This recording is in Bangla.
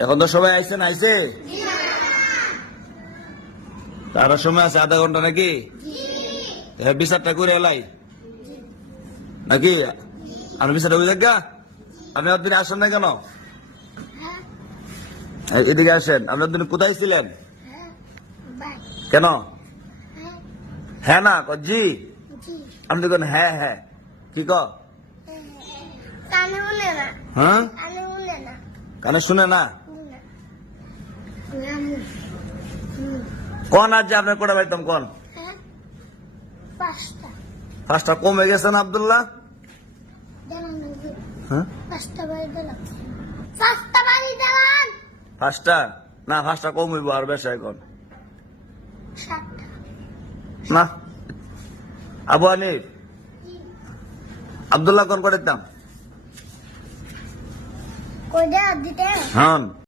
এখন তো সবাই আইসেন আইসে তারা সময় আছে আধা ঘন্টা নাকি বিচারটা করে এলাই নাকি আমি বিচারটা বুঝে গা আপনি অতদিন আসেন না কেন এদিকে আসেন আপনি অতদিন কোথায় ছিলেন কেন হ্যাঁ না জি আপনি কোন হ্যাঁ হ্যাঁ কি ক হ্যাঁ কানে শুনে না কোন আজ আপনার কোটা পাইতাম কোন পাঁচটা কমে গেছেন আব্দুল্লাহ পাঁচটা না পাঁচটা কম হইব আর বেশি এখন না আবু হানিফ আব্দুল্লাহ কোন করে দিতাম হ্যাঁ